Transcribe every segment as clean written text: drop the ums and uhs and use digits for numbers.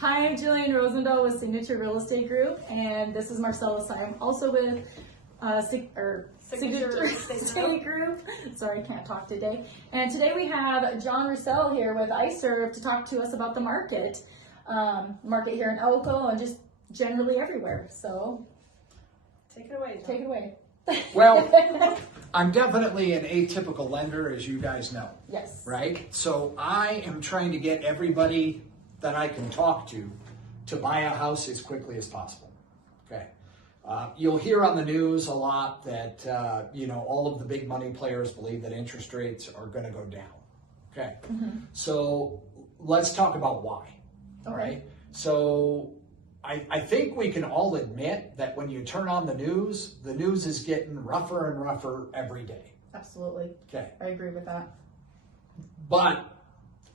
Hi, I'm Jillian Rosendahl with Signature Real Estate Group, and this is Marcellus. I'm also with Signature Real Estate Group. Sorry, I can't talk today. And today we have John Roussel here with iServe to talk to us about the market here in Elko and just generally everywhere. So take it away, John. Take it away. Well, I'm definitely an atypical lender, as you guys know. Yes. Right? So I am trying to get everybody that I can talk to buy a house as quickly as possible. Okay. You'll hear on the news a lot that, all of the big money players believe that interest rates are going to go down. Okay. Mm-hmm. So let's talk about why. Okay. Right? So I think we can all admit that when you turn on the news is getting rougher and rougher every day. Absolutely. Okay. I agree with that. But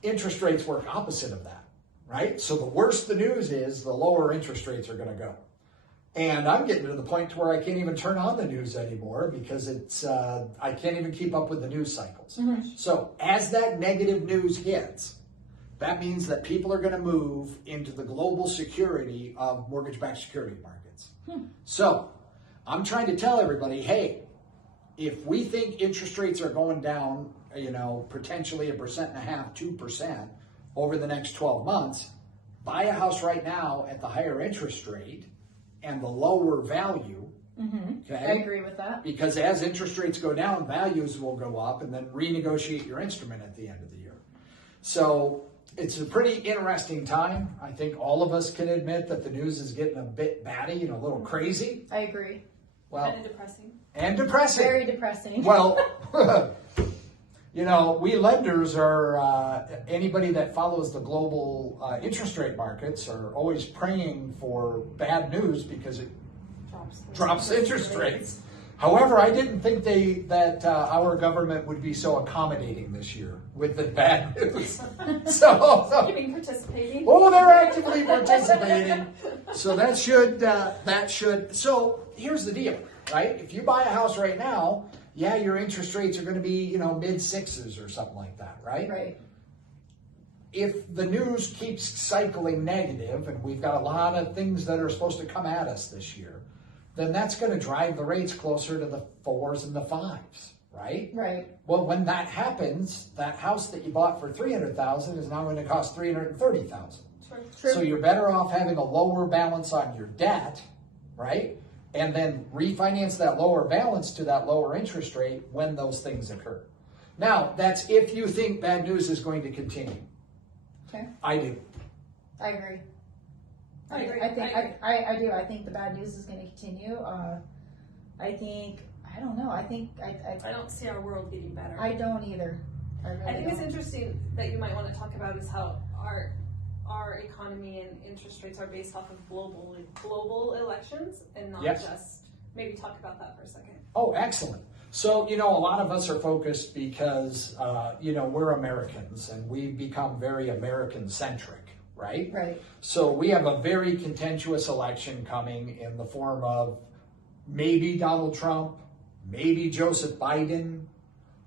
interest rates work opposite of that, right? So the worse the news is, the lower interest rates are going to go. And I'm getting to the point to where I can't even turn on the news anymore because I can't even keep up with the news cycles. Mm-hmm. So as that negative news hits, that means that people are going to move into the global security of mortgage-backed security markets. So I'm trying to tell everybody, hey, if we think interest rates are going down, potentially 1.5%, 2% over the next 12 months, buy a house right now at the higher interest rate and the lower value. Mm-hmm. Okay? I agree with that. Because as interest rates go down, values will go up, and then renegotiate your instrument at the end of the year. So it's a pretty interesting time. I think all of us can admit that the news is getting a bit batty and a little crazy. I agree. Well, and depressing. And depressing. Very depressing. Well, we lenders are, anybody that follows the global interest rate markets are always praying for bad news because it drops interest rates. However, I didn't think that our government would be so accommodating this year with the bad news. So Participating. Oh, they're actively participating. So that should. So here's the deal, right? If you buy a house right now, yeah, your interest rates are going to be, mid sixes or something like that, right? Right. If the news keeps cycling negative, and we've got a lot of things that are supposed to come at us this year, then that's going to drive the rates closer to the 4s and the 5s, right? Right. Well, when that happens, that house that you bought for $300,000 is now going to cost $330,000. True. So you're better off having a lower balance on your debt, right? And then refinance that lower balance to that lower interest rate when those things occur. Now, that's if you think bad news is going to continue. Okay. I do. I agree. I agree. I do. I think the bad news is going to continue. I don't know. I don't see our world getting better. I don't either. I think it's interesting that you might want to talk about is how our economy and interest rates are based off of global elections and not just, maybe talk about that for a second. Oh, excellent. So, a lot of us are focused because, we're Americans and we've become very American-centric. Right? Right. So we have a very contentious election coming in the form of maybe Donald Trump, maybe Joseph Biden.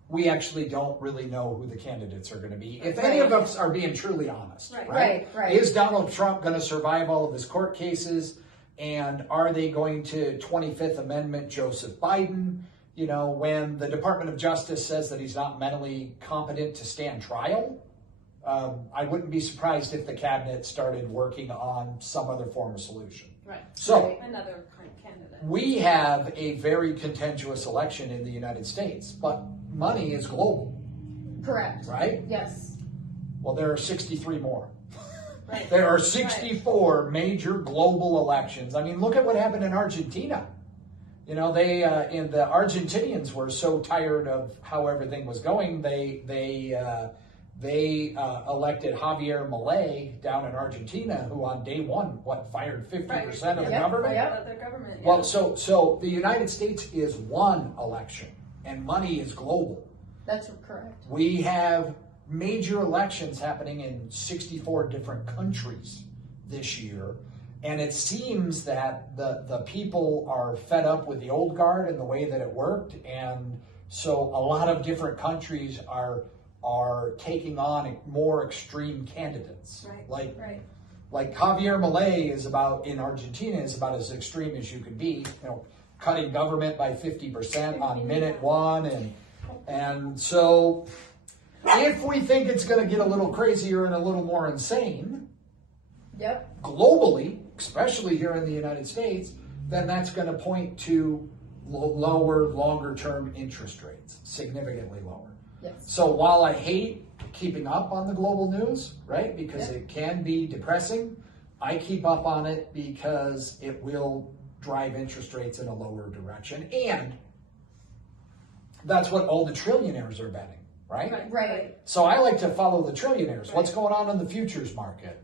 We actually don't really know who the candidates are going to be. If any of us are being truly honest, right? Is Donald Trump going to survive all of his court cases? And are they going to 25th Amendment Joseph Biden? When the Department of Justice says that he's not mentally competent to stand trial, I wouldn't be surprised if the cabinet started working on some other form of solution. Right. So another candidate. We have a very contentious election in the United States, but money is global. Correct. Right? Yes. Well, there are 63 more. Right. There are 64 major global elections. I mean, look at what happened in Argentina. The Argentinians were so tired of how everything was going, they elected Javier Milei down in Argentina, who on day one, fired 50% of the government? Yeah, their government. Yeah. Well, so the United States is one election, and money is global. That's correct. We have major elections happening in 64 different countries this year, and it seems that the people are fed up with the old guard and the way that it worked, and so a lot of different countries are taking on more extreme candidates. Right. like Javier Milei is in Argentina is about as extreme as you could be, cutting government by 50% on minute one. And so if we think it's going to get a little crazier and a little more insane, Yep. globally, especially here in the United States, then that's going to point to lower, longer-term interest rates, significantly lower. Yes. So while I hate keeping up on the global news, right, because Yep. it can be depressing, I keep up on it because it will drive interest rates in a lower direction. And that's what all the trillionaires are betting, right? Right. So I like to follow the trillionaires. What's going on in the futures market?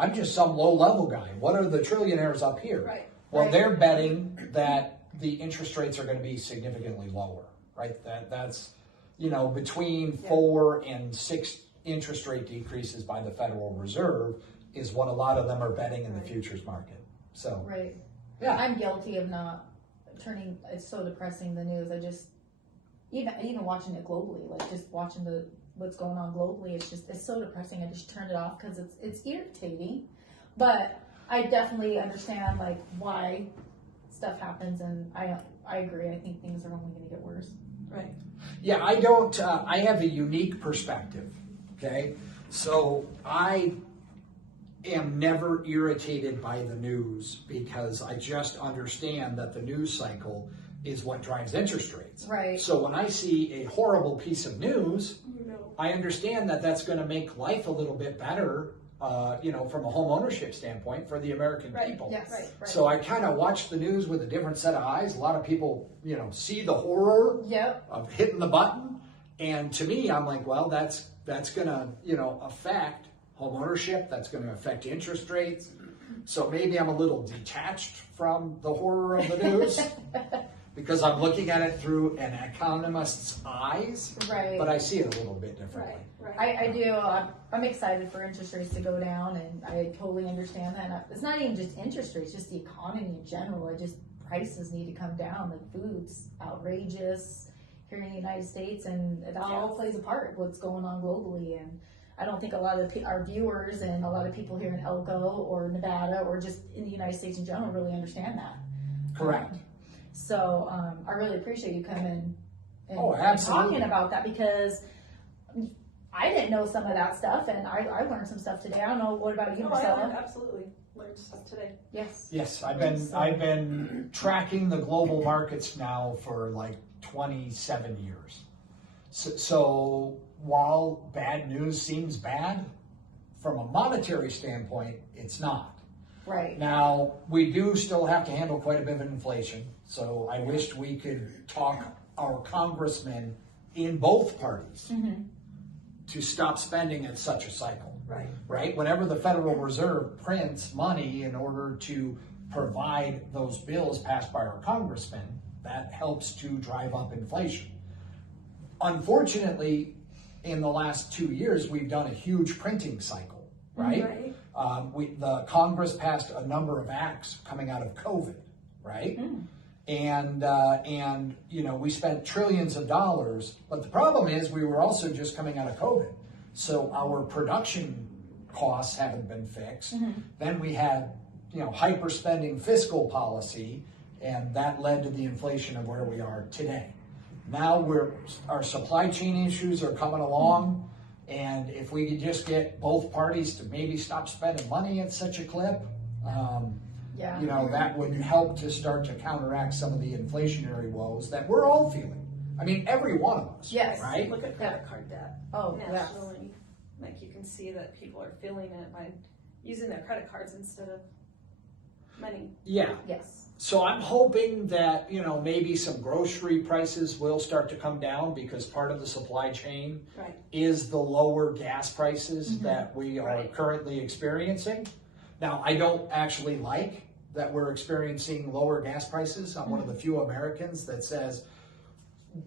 I'm just some low-level guy. What are the trillionaires up here? Right. Well, Right. they're betting that the interest rates are going to be significantly lower, right? That's between 4 and 6 interest rate decreases by the Federal Reserve is what a lot of them are betting in the futures market. So, Right. yeah. I'm guilty of not turning. It's so depressing, the news. I just even watching it globally, like just watching what's going on globally. It's so depressing. I just turned it off because it's irritating. But I definitely understand like why stuff happens, and I agree. I think things are only going to get worse. Right. Yeah, I have a unique perspective, okay? So I am never irritated by the news because I just understand that the news cycle is what drives interest rates. Right. So when I see a horrible piece of news, I understand that that's going to make life a little bit better, from a home ownership standpoint for the American people. Yes. Right. So I kind of watch the news with a different set of eyes. A lot of people, see the horror Yep. of hitting the button. And to me, I'm like, well, that's going to, affect home ownership. That's going to affect interest rates. So maybe I'm a little detached from the horror of the news because I'm looking at it through an economist's eyes. Right. But I see it a little bit differently. Right. I do. I'm excited for interest rates to go down, and I totally understand that. And it's not even just interest rates, just the economy in general. Prices need to come down. Like food's outrageous here in the United States, and it all plays a part of what's going on globally. And I don't think a lot of our viewers and a lot of people here in Elko or Nevada or just in the United States in general really understand that. Correct. So I really appreciate you coming and absolutely. talking about that, because I didn't know some of that stuff, and I learned some stuff today. I don't know. What about you, I Marcella? absolutely learned stuff today. Yes. Yes, I've been tracking the global markets now for like 27 years. So while bad news seems bad, from a monetary standpoint, it's not. Right. Now, we do still have to handle quite a bit of inflation. So I wished we could talk our congressmen in both parties to stop spending at such a cycle. Right? Whenever the Federal Reserve prints money in order to provide those bills passed by our congressmen, that helps to drive up inflation. Unfortunately, in the last 2 years, we've done a huge printing cycle, right? The Congress passed a number of acts coming out of COVID, right? And we spent trillions of dollars, but the problem is we were also just coming out of COVID. So our production costs haven't been fixed. Then we had, hyper spending fiscal policy, and that led to the inflation of where we are today. Now our supply chain issues are coming along, and if we could just get both parties to maybe stop spending money at such a clip, that would help to start to counteract some of the inflationary woes that we're all feeling. I mean, every one of us. Yes. Right? Look at credit card debt. Oh, yes. Nationally, like you can see that people are feeling it by using their credit cards instead of money. Yeah. Yes. So I'm hoping that, maybe some grocery prices will start to come down because part of the supply chain is the lower gas prices that we are currently experiencing. Now, I don't actually like that we're experiencing lower gas prices. I'm one of the few Americans that says,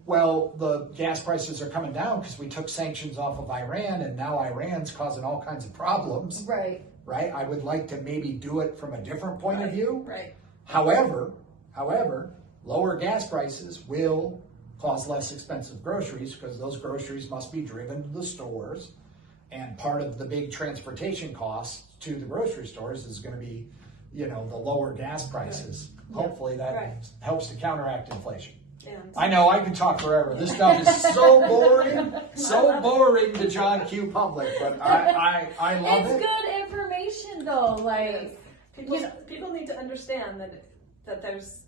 well, the gas prices are coming down because we took sanctions off of Iran, and now Iran's causing all kinds of problems. Right. I would like to maybe do it from a different point of view. Right. However, lower gas prices will cause less expensive groceries because those groceries must be driven to the stores. And part of the big transportation costs to the grocery stores is going to be, the lower gas prices. Hopefully that helps to counteract inflation. And I know I could talk forever. This stuff is so boring to John Q. Public, but I love it. It's good information though, like people need to understand that there's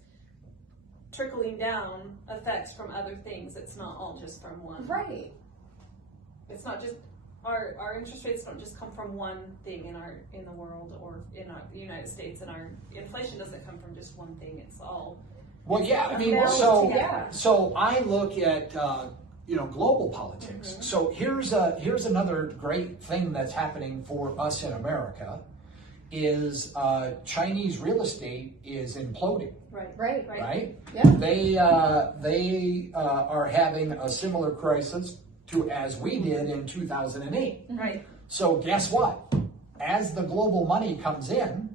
trickling down effects from other things. It's not all just from one. right. It's not just our interest rates don't just come from one thing in the world or in the United States, and our inflation doesn't come from just one thing. It's all. Well, yeah, I mean, so I look at global politics. Mm-hmm. So here's another great thing that's happening for us in America is Chinese real estate is imploding. Right? Yeah. They are having a similar crisis to as we did in 2008. Right. So guess what? As the global money comes in,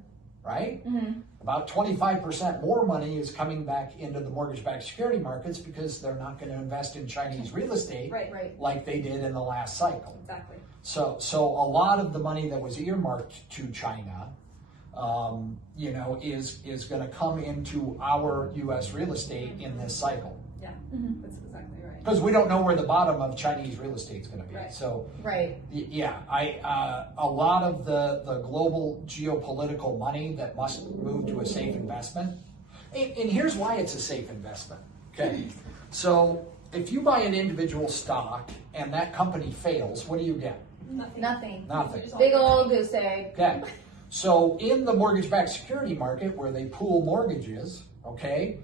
right? Mm-hmm. About 25% more money is coming back into the mortgage-backed security markets because they're not going to invest in Chinese real estate like they did in the last cycle. Exactly. So a lot of the money that was earmarked to China, is going to come into our U.S. real estate in this cycle. Yeah, that's exactly right. Because we don't know where the bottom of Chinese real estate is going to be. Right. So, Right. yeah, a lot of the global geopolitical money that must move to a safe investment. And here's why it's a safe investment. Okay. So if you buy an individual stock and that company fails, what do you get? Nothing. Big old goose egg. Okay. So in the mortgage-backed security market where they pool mortgages, okay,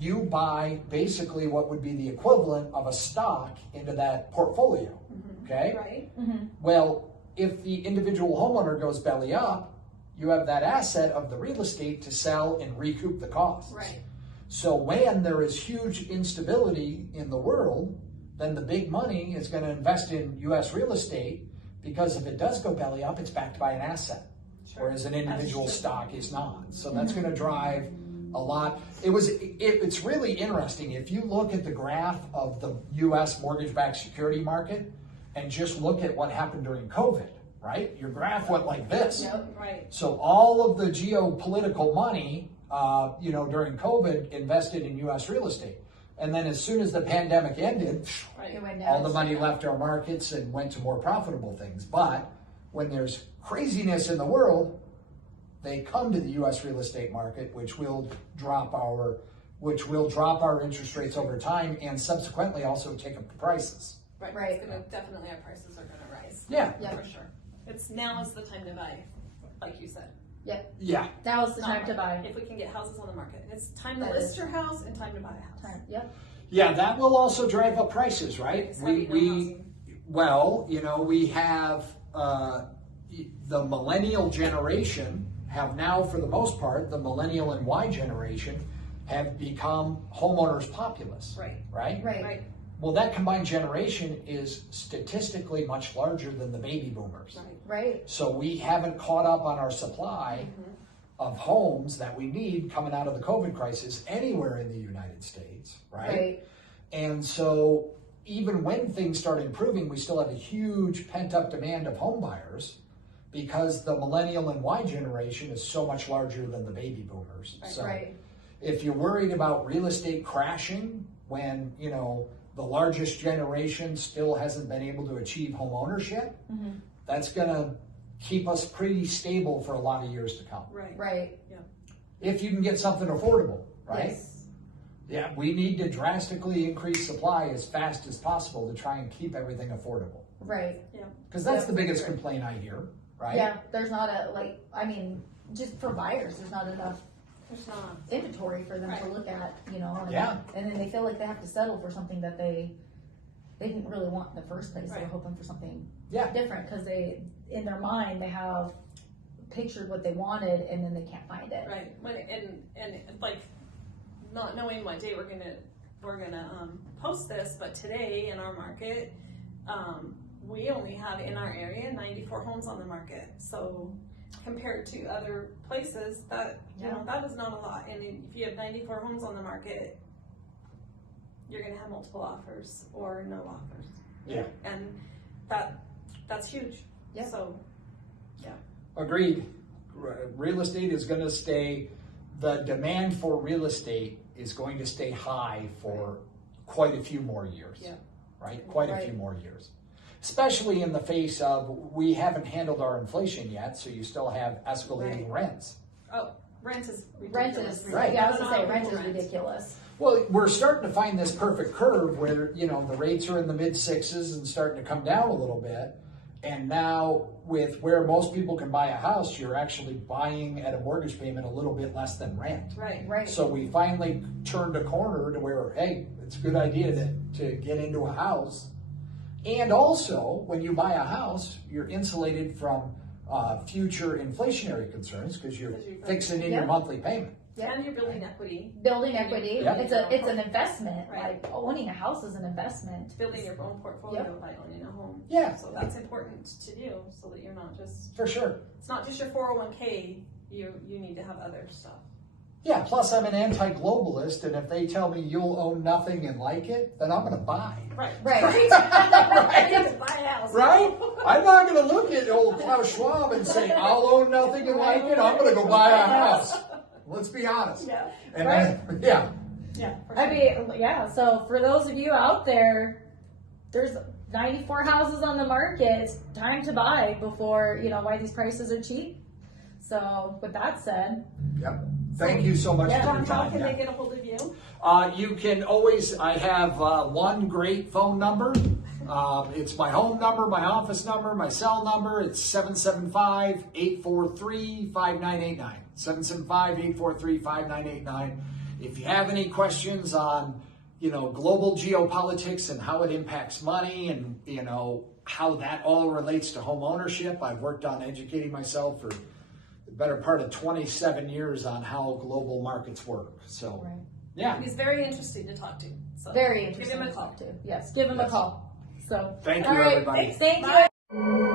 you buy basically what would be the equivalent of a stock into that portfolio, okay? Right. Mm-hmm. Well, if the individual homeowner goes belly up, you have that asset of the real estate to sell and recoup the costs. Right. So when there is huge instability in the world, then the big money is going to invest in U.S. real estate because if it does go belly up, it's backed by an asset. Sure. Whereas an individual stock is not. So that's going to drive a lot. It's really interesting. If you look at the graph of the U.S. mortgage-backed security market and just look at what happened during COVID, right? Your graph went like this. Yep. Right. So all of the geopolitical money, during COVID invested in U.S. real estate. And then as soon as the pandemic ended, all the money left our markets and went to more profitable things. But when there's craziness in the world, they come to the U.S. real estate market, which will drop our interest rates over time, and subsequently also take up the prices. Right. Definitely, our prices are going to rise. Yeah. For sure. Now is the time to buy, like you said. Yep. Yeah. Now is the time to buy. If we can get houses on the market, it's time to list your house and time to buy a house. Yep. Yeah, that will also drive up prices, right? We have the millennial generation have now, for the most part, the millennial and Y generation have become homeowners populace. Right? Well, that combined generation is statistically much larger than the baby boomers. Right. So we haven't caught up on our supply of homes that we need coming out of the COVID crisis anywhere in the United States, right? And so even when things start improving, we still have a huge pent-up demand of home buyers because the millennial and Y generation is so much larger than the baby boomers. So if you're worried about real estate crashing when, the largest generation still hasn't been able to achieve home ownership, that's going to keep us pretty stable for a lot of years to come. Right. Yeah. If you can get something affordable, right? Yes. Yeah, we need to drastically increase supply as fast as possible to try and keep everything affordable. Right. Yeah. Because that's the biggest complaint I hear, right? Yeah, there's not just for buyers, there's not enough inventory for them to look at, and then they feel like they have to settle for something that they didn't really want in the first place. They were hoping for something different because in their mind, they have pictured what they wanted and then they can't find it. Right. And like not knowing what day we're gonna post this, but today in our market, we only have in our area 94 homes on the market. So compared to other places, that that is not a lot. And if you have 94 homes on the market, you're going to have multiple offers or no offers. Yeah. And that that's huge. Yeah. So, yeah. Agreed. Real estate is going to stay, the demand for real estate is going to stay high for quite a few more years. Yeah. Right? Quite a few more years. Especially in the face of, we haven't handled our inflation yet, so you still have escalating rents. Oh, rent is Rent ridiculous. is, Right. yeah, I was gonna say, Not rent is rent. ridiculous. Well, we're starting to find this perfect curve where, you know, the rates are in the mid sixes and starting to come down a little bit. And now with where most people can buy a house, you're actually buying at a mortgage payment a little bit less than rent. Right. Right. So we finally turned a corner to where, hey, it's a good idea to get into a house. And also, when you buy a house, you're insulated from future inflationary concerns because you're fixing in your monthly payment. Yeah. And you're building equity. Building equity, Yeah. it's an investment. Right. Like owning a house is an investment. Building your own portfolio by owning a home. Yeah. So that's important to do so that you're not just, For sure. it's not just your 401k, you need to have other stuff. Yeah, plus I'm an anti-globalist, and if they tell me you'll own nothing and like it, then I'm going to buy. Right. Right. I need to buy a house. Right? I'm not going to look at old Klaus Schwab and say, I'll own nothing and like it. I'm going to go buy a house. Let's be honest. Yeah. And Right. then, yeah. Yeah. For I sure. mean, yeah, so for those of you out there, there's 94 houses on the market. It's time to buy before, you know, why these prices are cheap. So with that said, Yep. Thank you so much Yeah, for your John, how time. can Yeah. they get a hold of you? You can always, I have one great phone number. It's my home number, my office number, my cell number. It's 775-843-5989. 775-843-5989. If you have any questions on, you know, global geopolitics and how it impacts money and, you know, how that all relates to home ownership, I've worked on educating myself for the better part of 27 years on how global markets work. So, right. yeah. He's very interesting to talk to. So Very interesting Give him to a call. talk to. Yes, give him a call. So, Thank you, all right, everybody. Thank Bye. you.